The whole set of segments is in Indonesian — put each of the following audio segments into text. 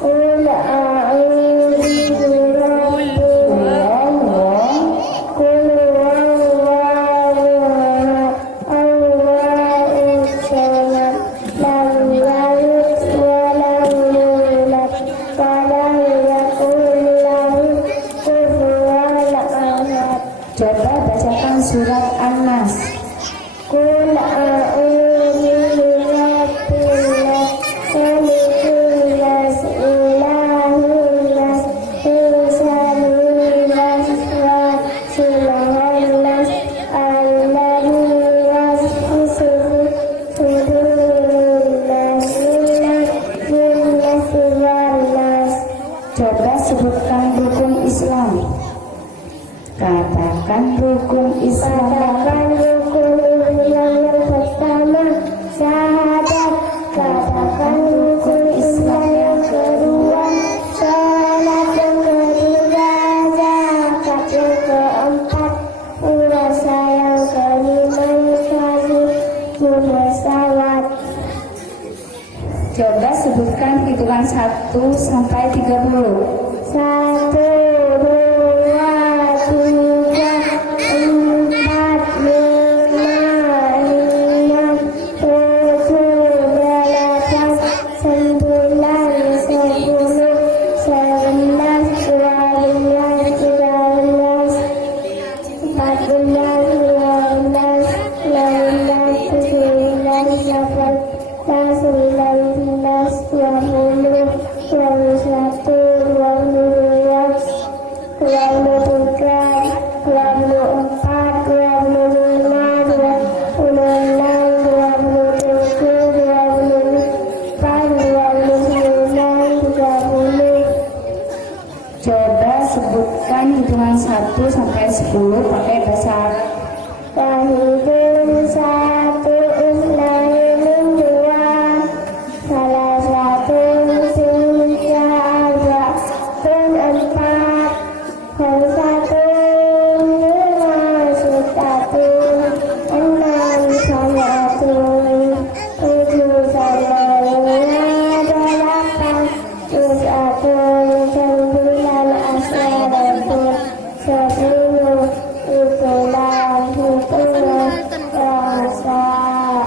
Qul a'udzu birabbil falaq. Qul huwallahu ahad. Allahus samad. Lam yalid wa lam yulad wa lam yakul lahu kufuwan ahad. Coba bacakan surat An-Nas. Qul a'udzu birabbil malikin nas, ilahil nas, insanil nas, wasilahil nas, alladzi yuwaswisu fi sudurin nas, minal jinnati wan nas. Coba sebutkan rukun Islam. Katakan rukun Islam. Katakan rukun Islam yang pertama syahadat. Katakan rukun Islam yang kedua salat, yang ketiga zakat, yang keempat puasa, yang kelima haji, bersalawat. Coba sebutkan hitungan 1 sampai 30. 1, 2, 3, 4, 5, 6, 7, 8, 9, 10, 11, 12, 13, 14, 15, 16, 17, 18, 19, 20, 21, 22, 23, 24, 25, 26, 27, 28, 29, 30. Coba sebutkan hitungan 1 sampai 10 pakai bahasa Arab. Tahidun satu islamin dua, salah satu tiga, arba dan empat, satu lima, satu enam, satu tujuh, lima, delapan, satu sembilan, asyaratun, 10. Itulah hitungan bahasa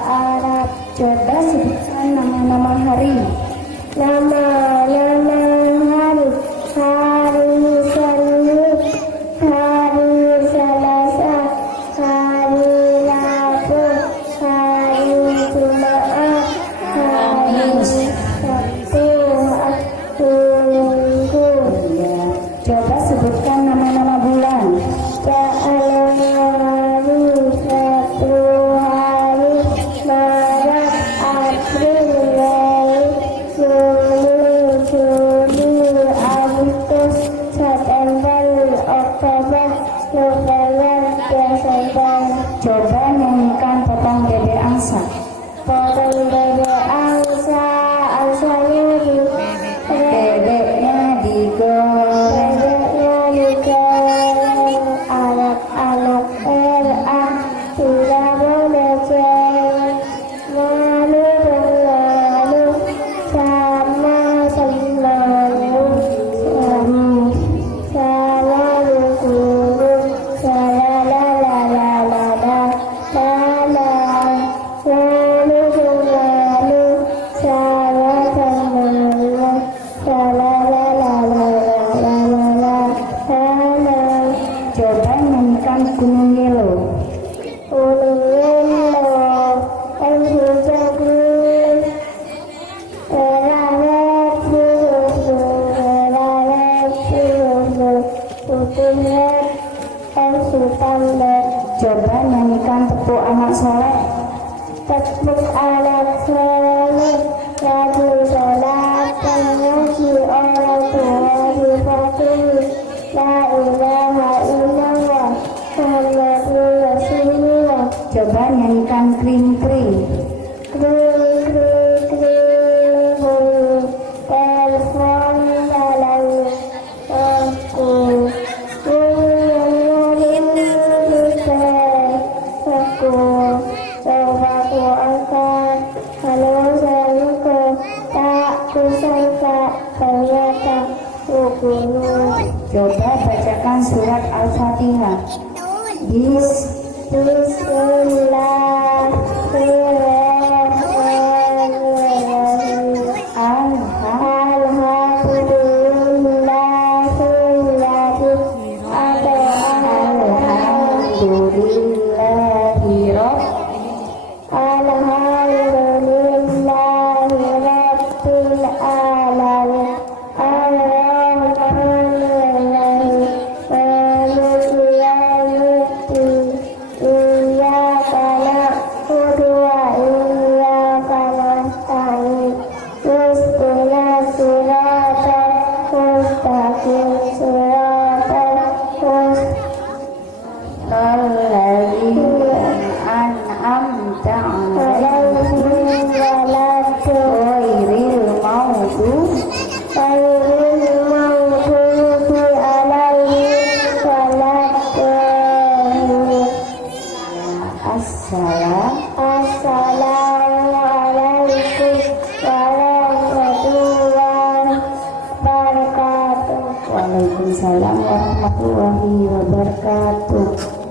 Arab. Coba sebutkan nama-nama hari. Nama-nama hari: hari Senin, hari Selasa, hari Rabu, hari Jumat, hari Sabtu, hari Minggu. Coba sebutkan nama-nama bulan. Januari, Februari, Maret, April, Mei, Juni, Juli, Agustus, September, Oktober, November, Desember. Coba nyanyikan potong dede angsa. Potong dede angsa, angsanya Dedeknya digoreng. dedeknya digoreng, anak-anak RA tidak mengecek. Lalu berlalu sama selalu, selalu guru, salalalalala, lalu berlalu sama selalu, salalalalala. Coba nyanyikan Gunung Nilo. Coba nyanyikan Tepuk Anak Soleh. Tepuk anak soleh, rajin sholat, mengaji orang tua, dipatuhi. La ilaha illallah, Muhammadur Rasulullah. Coba nyanyikan Kring Kring. Kring kring kring, bunyi telepon dalam aku. Coba ku angkat, ternyata gunung. Coba bacakan surat Al-Fatihah. Bismillahirrahmanirrahim. Alhamdulillahilladzi Alhamdulillahi Alhamdulillahirabbil alamin. Ar-Rahmanir-Rahim. Maliki yaumiddin. Iyyaka na'budu wa iyyaka nasta'in. Ihdinas siratal mustaqim. Siratal Alladzina an'amta 'alaihim ghairil maghdubi Assalamualaikum warahmatullahi wabarakatuh. Waalaikumsalam warahmatullahi wabarakatuh.